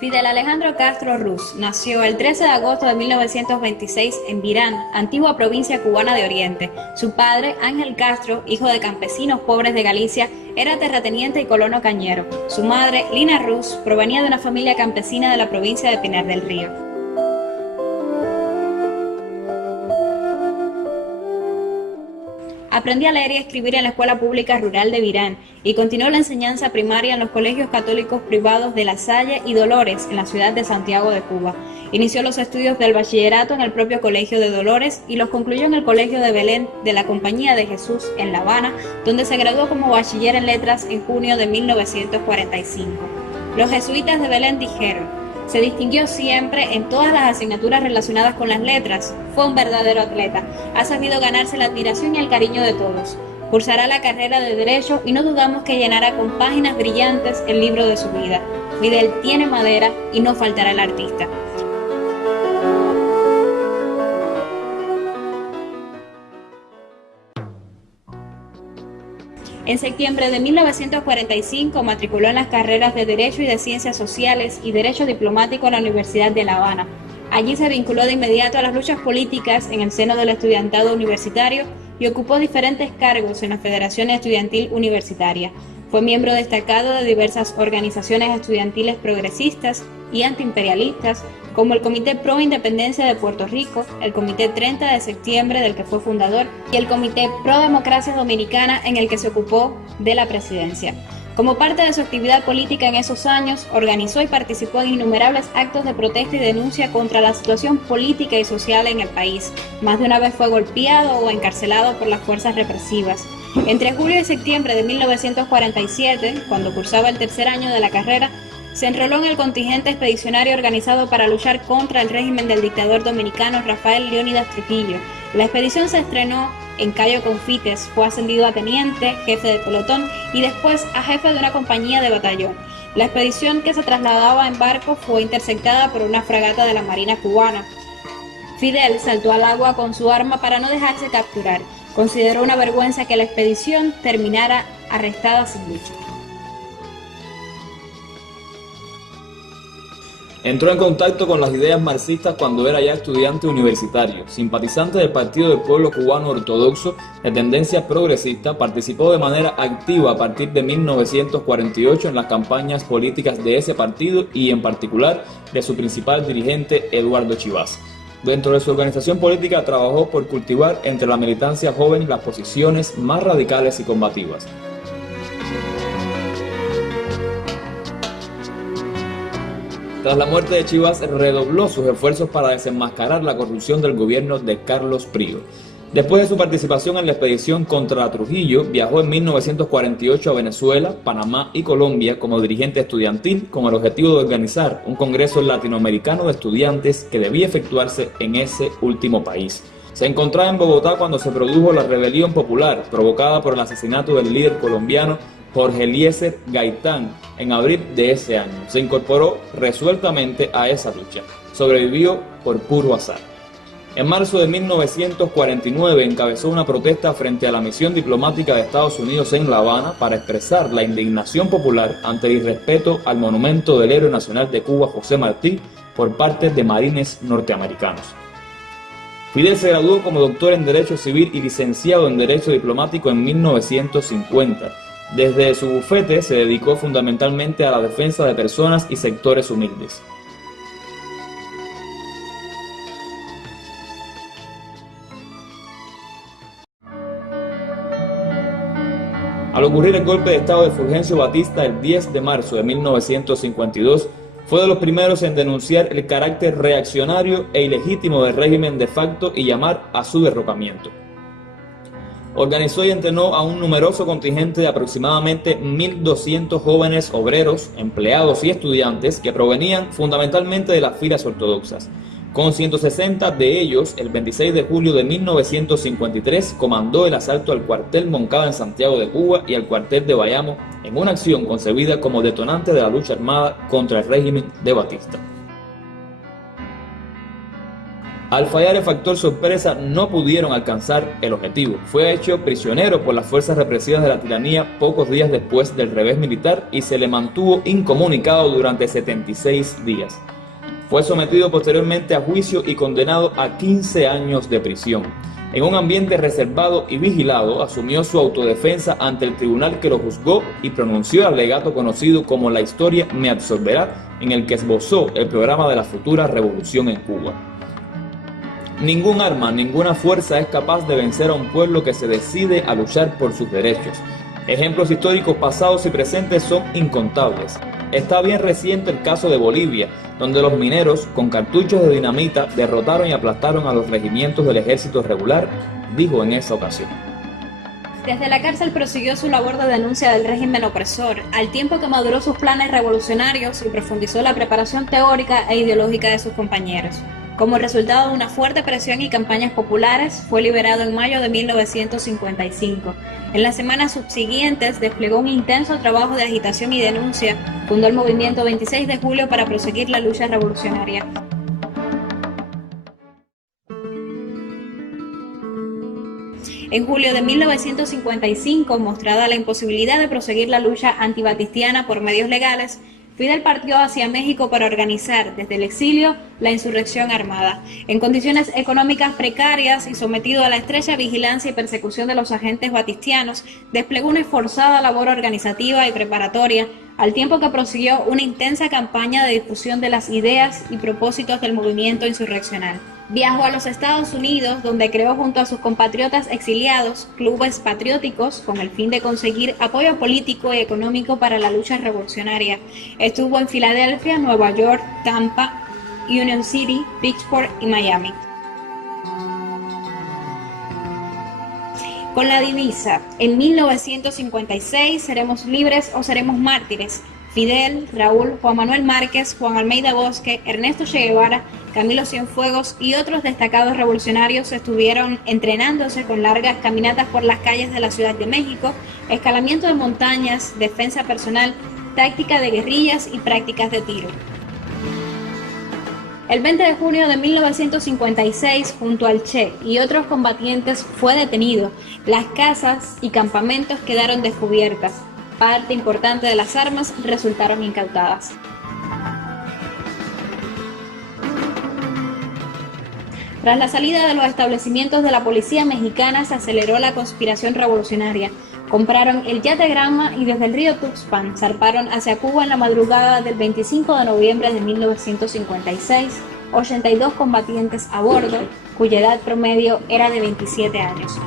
Fidel Alejandro Castro Ruz nació el 13 de agosto de 1926 en Virán, antigua provincia cubana de Oriente. Su padre, Ángel Castro, hijo de campesinos pobres de Galicia, era terrateniente y colono cañero. Su madre, Lina Ruz, provenía de una familia campesina de la provincia de Pinar del Río. Aprendió a leer y escribir en la Escuela Pública Rural de Virán y continuó la enseñanza primaria en los colegios católicos privados de La Salle y Dolores en la ciudad de Santiago de Cuba. Inició los estudios del bachillerato en el propio Colegio de Dolores y los concluyó en el Colegio de Belén de la Compañía de Jesús en La Habana, donde se graduó como bachiller en letras en junio de 1945. Los jesuitas de Belén dijeron: se distinguió siempre en todas las asignaturas relacionadas con las letras. Fue un verdadero atleta. Ha sabido ganarse la admiración y el cariño de todos. Cursará la carrera de Derecho y no dudamos que llenará con páginas brillantes el libro de su vida. Fidel tiene madera y no faltará el artista. En septiembre de 1945 matriculó en las carreras de Derecho y de Ciencias Sociales y Derecho Diplomático en la Universidad de La Habana. Allí se vinculó de inmediato a las luchas políticas en el seno del estudiantado universitario y ocupó diferentes cargos en la Federación Estudiantil Universitaria. Fue miembro destacado de diversas organizaciones estudiantiles progresistas y antiimperialistas, como el Comité Pro Independencia de Puerto Rico, el Comité 30 de Septiembre, del que fue fundador, y el Comité Pro Democracia Dominicana, en el que se ocupó de la presidencia. Como parte de su actividad política en esos años, organizó y participó en innumerables actos de protesta y denuncia contra la situación política y social en el país. Más de una vez fue golpeado o encarcelado por las fuerzas represivas. Entre julio y septiembre de 1947, cuando cursaba el tercer año de la carrera, se enroló en el contingente expedicionario organizado para luchar contra el régimen del dictador dominicano Rafael Leónidas Trujillo. La expedición se estrenó en Cayo Confites, fue ascendido a teniente, jefe de pelotón y después a jefe de una compañía de batallón. La expedición, que se trasladaba en barco, fue interceptada por una fragata de la Marina cubana. Fidel saltó al agua con su arma para no dejarse capturar. Consideró una vergüenza que la expedición terminara arrestada sin lucha. Entró en contacto con las ideas marxistas cuando era ya estudiante universitario. Simpatizante del Partido del Pueblo Cubano Ortodoxo de tendencia progresista, participó de manera activa a partir de 1948 en las campañas políticas de ese partido y en particular de su principal dirigente, Eduardo Chivas. Dentro de su organización política trabajó por cultivar entre la militancia joven las posiciones más radicales y combativas. Tras la muerte de Chivas, redobló sus esfuerzos para desenmascarar la corrupción del gobierno de Carlos Prigo. Después de su participación en la expedición contra Trujillo, viajó en 1948 a Venezuela, Panamá y Colombia como dirigente estudiantil con el objetivo de organizar un congreso latinoamericano de estudiantes que debía efectuarse en ese último país. Se encontraba en Bogotá cuando se produjo la rebelión popular provocada por el asesinato del líder colombiano Jorge Eliezer Gaitán en abril de ese año. Se incorporó resueltamente a esa lucha. Sobrevivió por puro azar. En marzo de 1949 encabezó una protesta frente a la misión diplomática de Estados Unidos en La Habana para expresar la indignación popular ante el irrespeto al monumento del héroe nacional de Cuba, José Martí, por parte de marines norteamericanos. Fidel se graduó como doctor en Derecho Civil y licenciado en Derecho Diplomático en 1950. Desde su bufete se dedicó fundamentalmente a la defensa de personas y sectores humildes. Al ocurrir el golpe de estado de Fulgencio Batista el 10 de marzo de 1952, fue de los primeros en denunciar el carácter reaccionario e ilegítimo del régimen de facto y llamar a su derrocamiento. Organizó y entrenó a un numeroso contingente de aproximadamente 1.200 jóvenes obreros, empleados y estudiantes que provenían fundamentalmente de las filas ortodoxas. Con 160 de ellos, el 26 de julio de 1953 comandó el asalto al cuartel Moncada en Santiago de Cuba y al cuartel de Bayamo en una acción concebida como detonante de la lucha armada contra el régimen de Batista. Al fallar el factor sorpresa, no pudieron alcanzar el objetivo. Fue hecho prisionero por las fuerzas represivas de la tiranía pocos días después del revés militar y se le mantuvo incomunicado durante 76 días. Fue sometido posteriormente a juicio y condenado a 15 años de prisión. En un ambiente reservado y vigilado, asumió su autodefensa ante el tribunal que lo juzgó y pronunció el alegato conocido como La historia me absolverá, en el que esbozó el programa de la futura revolución en Cuba. Ningún arma, ninguna fuerza es capaz de vencer a un pueblo que se decide a luchar por sus derechos. Ejemplos históricos pasados y presentes son incontables. Está bien reciente el caso de Bolivia, donde los mineros, con cartuchos de dinamita, derrotaron y aplastaron a los regimientos del ejército regular, dijo en esa ocasión. Desde la cárcel prosiguió su labor de denuncia del régimen opresor, al tiempo que maduró sus planes revolucionarios y profundizó la preparación teórica e ideológica de sus compañeros. Como resultado de una fuerte presión y campañas populares, fue liberado en mayo de 1955. En las semanas subsiguientes desplegó un intenso trabajo de agitación y denuncia, fundó el movimiento 26 de julio para proseguir la lucha revolucionaria. En julio de 1955, mostrada la imposibilidad de proseguir la lucha antibatistiana por medios legales, Fidel partió hacia México para organizar, desde el exilio, la insurrección armada. En condiciones económicas precarias y sometido a la estrecha vigilancia y persecución de los agentes batistianos, desplegó una esforzada labor organizativa y preparatoria, al tiempo que prosiguió una intensa campaña de difusión de las ideas y propósitos del movimiento insurreccional. Viajó a los Estados Unidos, donde creó junto a sus compatriotas exiliados clubes patrióticos con el fin de conseguir apoyo político y económico para la lucha revolucionaria. Estuvo en Filadelfia, Nueva York, Tampa, Union City, Pittsburgh y Miami. Con la divisa, en 1956, seremos libres o seremos mártires. Fidel, Raúl, Juan Manuel Márquez, Juan Almeida Bosque, Ernesto Che Guevara, Camilo Cienfuegos y otros destacados revolucionarios estuvieron entrenándose con largas caminatas por las calles de la Ciudad de México, escalamiento de montañas, defensa personal, táctica de guerrillas y prácticas de tiro. El 20 de junio de 1956, junto al Che y otros combatientes, fue detenido. Las casas y campamentos quedaron descubiertas. Parte importante de las armas resultaron incautadas. Tras la salida de los establecimientos de la policía mexicana, se aceleró la conspiración revolucionaria. Compraron el yate Granma y desde el río Tuxpan zarparon hacia Cuba en la madrugada del 25 de noviembre de 1956, 82 combatientes a bordo, cuya edad promedio era de 27 años.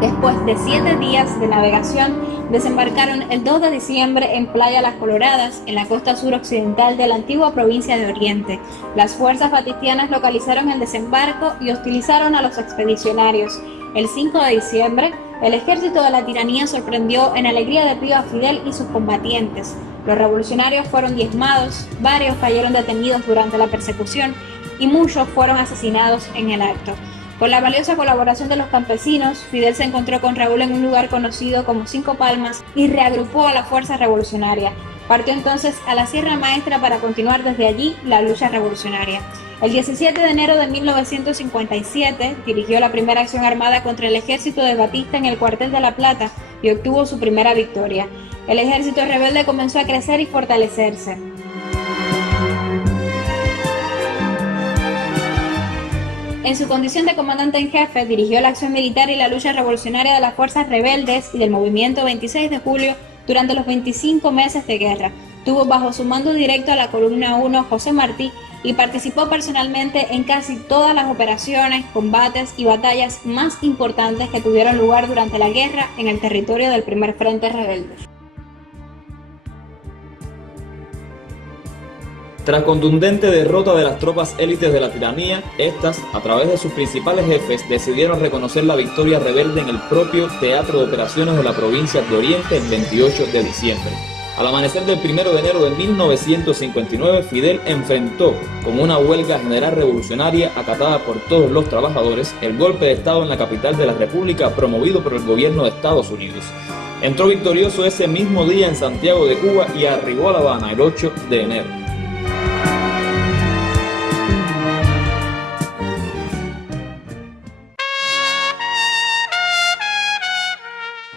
Después de 7 días de navegación, desembarcaron el 2 de diciembre en Playa Las Coloradas, en la costa suroccidental de la antigua provincia de Oriente. Las fuerzas batistianas localizaron el desembarco y hostilizaron a los expedicionarios. El 5 de diciembre, el ejército de la tiranía sorprendió en Alegría de Pío a Fidel y sus combatientes. Los revolucionarios fueron diezmados, varios cayeron detenidos durante la persecución y muchos fueron asesinados en el acto. Con la valiosa colaboración de los campesinos, Fidel se encontró con Raúl en un lugar conocido como Cinco Palmas y reagrupó a la fuerza revolucionaria. Partió entonces a la Sierra Maestra para continuar desde allí la lucha revolucionaria. El 17 de enero de 1957 dirigió la primera acción armada contra el ejército de Batista en el cuartel de La Plata y obtuvo su primera victoria. El ejército rebelde comenzó a crecer y fortalecerse. En su condición de comandante en jefe, dirigió la acción militar y la lucha revolucionaria de las fuerzas rebeldes y del movimiento 26 de julio durante los 25 meses de guerra. Tuvo bajo su mando directo a la columna 1 José Martí y participó personalmente en casi todas las operaciones, combates y batallas más importantes que tuvieron lugar durante la guerra en el territorio del primer frente rebelde. Tras contundente derrota de las tropas élites de la tiranía, estas, a través de sus principales jefes, decidieron reconocer la victoria rebelde en el propio Teatro de Operaciones de la provincia de Oriente el 28 de diciembre. Al amanecer del 1 de enero de 1959, Fidel enfrentó, con una huelga general revolucionaria acatada por todos los trabajadores, el golpe de Estado en la capital de la República promovido por el gobierno de Estados Unidos. Entró victorioso ese mismo día en Santiago de Cuba y arribó a La Habana el 8 de enero.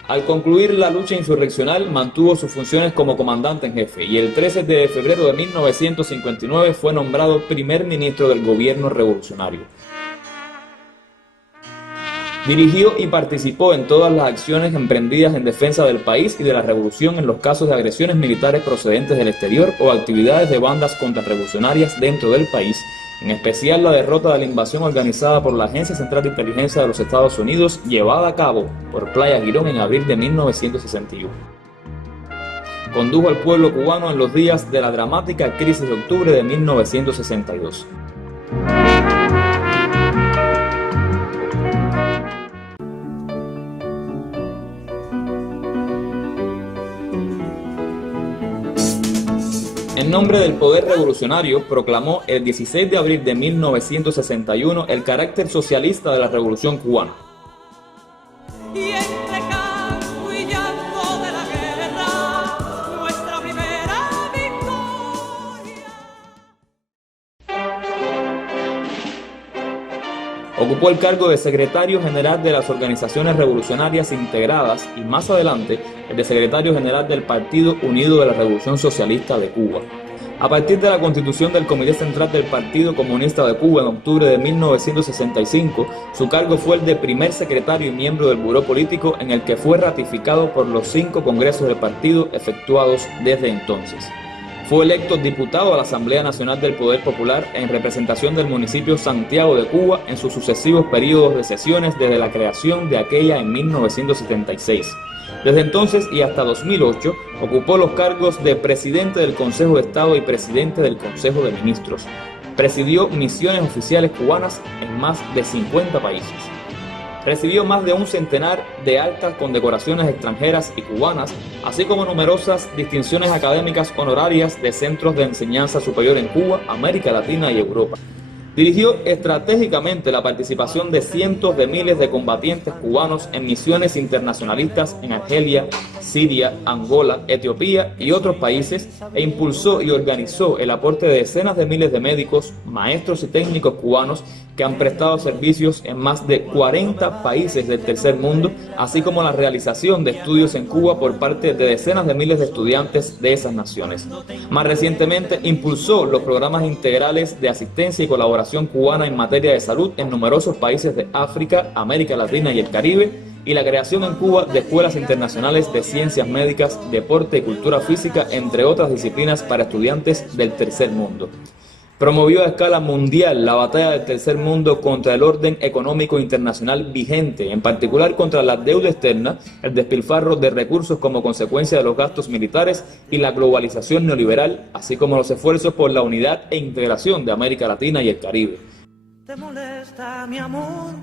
Al concluir la lucha insurreccional, mantuvo sus funciones como comandante en jefe y el 13 de febrero de 1959 fue nombrado primer ministro del gobierno revolucionario. Dirigió y participó en todas las acciones emprendidas en defensa del país y de la revolución en los casos de agresiones militares procedentes del exterior o actividades de bandas contrarrevolucionarias dentro del país, en especial la derrota de la invasión organizada por la Agencia Central de Inteligencia de los Estados Unidos llevada a cabo por Playa Girón en abril de 1961. Condujo al pueblo cubano en los días de la dramática crisis de octubre de 1962. En nombre del poder revolucionario, proclamó el 16 de abril de 1961 el carácter socialista de la Revolución cubana. Ocupó el cargo de secretario general de las organizaciones revolucionarias integradas y más adelante el de secretario general del Partido Unido de la Revolución Socialista de Cuba. A partir de la constitución del Comité Central del Partido Comunista de Cuba en octubre de 1965, su cargo fue el de primer secretario y miembro del Buró Político, en el que fue ratificado por los 5 congresos del partido efectuados desde entonces. Fue electo diputado a la Asamblea Nacional del Poder Popular en representación del municipio Santiago de Cuba en sus sucesivos periodos de sesiones desde la creación de aquella en 1976. Desde entonces y hasta 2008 ocupó los cargos de presidente del Consejo de Estado y presidente del Consejo de Ministros. Presidió misiones oficiales cubanas en más de 50 países. Recibió más de un centenar de altas condecoraciones extranjeras y cubanas, así como numerosas distinciones académicas honorarias de centros de enseñanza superior en Cuba, América Latina y Europa. Dirigió estratégicamente la participación de cientos de miles de combatientes cubanos en misiones internacionalistas en Argelia, Siria, Angola, Etiopía y otros países e impulsó y organizó el aporte de decenas de miles de médicos, maestros y técnicos cubanos que han prestado servicios en más de 40 países del tercer mundo, así como la realización de estudios en Cuba por parte de decenas de miles de estudiantes de esas naciones. Más recientemente impulsó los programas integrales de asistencia y colaboración cubana en materia de salud en numerosos países de África, América Latina y el Caribe, y la creación en Cuba de escuelas internacionales de ciencias médicas, deporte y cultura física, entre otras disciplinas para estudiantes del tercer mundo. Promovió a escala mundial la batalla del tercer mundo contra el orden económico internacional vigente, en particular contra la deuda externa, el despilfarro de recursos como consecuencia de los gastos militares y la globalización neoliberal, así como los esfuerzos por la unidad e integración de América Latina y el Caribe. ¿Te molesta mi amor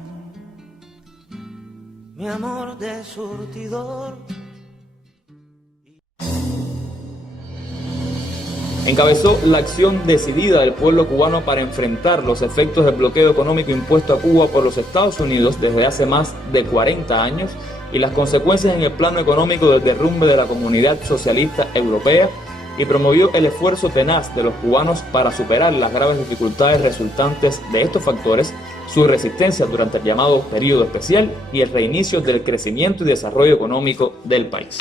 de surtidor? Encabezó la acción decidida del pueblo cubano para enfrentar los efectos del bloqueo económico impuesto a Cuba por los Estados Unidos desde hace más de 40 años y las consecuencias en el plano económico del derrumbe de la comunidad socialista europea, y promovió el esfuerzo tenaz de los cubanos para superar las graves dificultades resultantes de estos factores, su resistencia durante el llamado período especial y el reinicio del crecimiento y desarrollo económico del país.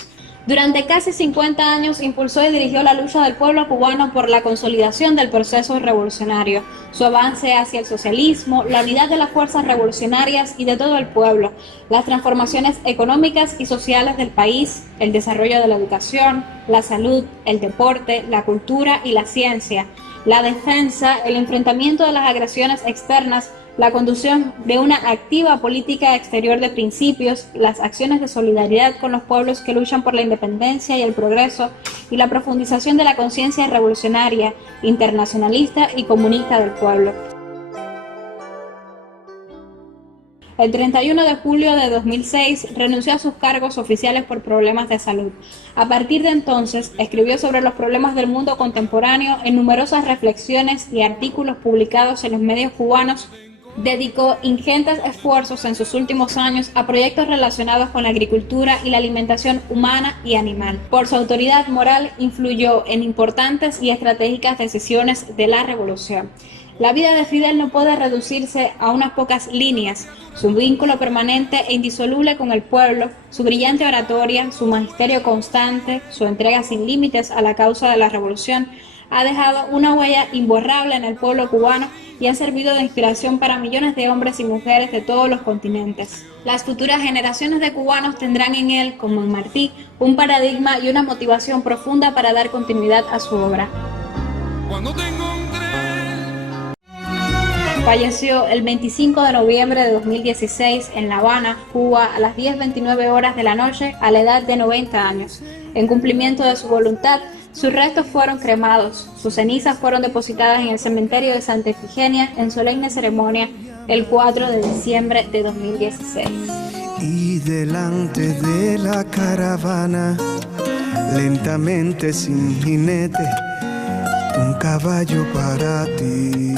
Durante casi 50 años impulsó y dirigió la lucha del pueblo cubano por la consolidación del proceso revolucionario, su avance hacia el socialismo, la unidad de las fuerzas revolucionarias y de todo el pueblo, las transformaciones económicas y sociales del país, el desarrollo de la educación, la salud, el deporte, la cultura y la ciencia, la defensa, el enfrentamiento de las agresiones externas, la conducción de una activa política exterior de principios, las acciones de solidaridad con los pueblos que luchan por la independencia y el progreso, y la profundización de la conciencia revolucionaria, internacionalista y comunista del pueblo. El 31 de julio de 2006 renunció a sus cargos oficiales por problemas de salud. A partir de entonces, escribió sobre los problemas del mundo contemporáneo en numerosas reflexiones y artículos publicados en los medios cubanos dedicó ingentes esfuerzos en sus últimos años a proyectos relacionados con la agricultura y la alimentación humana y animal. Por su autoridad moral, influyó en importantes y estratégicas decisiones de la revolución. La vida de Fidel no puede reducirse a unas pocas líneas. Su vínculo permanente e indisoluble con el pueblo, su brillante oratoria, su magisterio constante, su entrega sin límites a la causa de la revolución, ha dejado una huella imborrable en el pueblo cubano y ha servido de inspiración para millones de hombres y mujeres de todos los continentes. Las futuras generaciones de cubanos tendrán en él, como en Martí, un paradigma y una motivación profunda para dar continuidad a su obra. Falleció el 25 de noviembre de 2016 en La Habana, Cuba, a las 10:29 horas de la noche, a la edad de 90 años. En cumplimiento de su voluntad, sus restos fueron cremados, sus cenizas fueron depositadas en el cementerio de Santa Efigenia en solemne ceremonia el 4 de diciembre de 2016. Y delante de la caravana, lentamente sin jinete, un caballo para ti.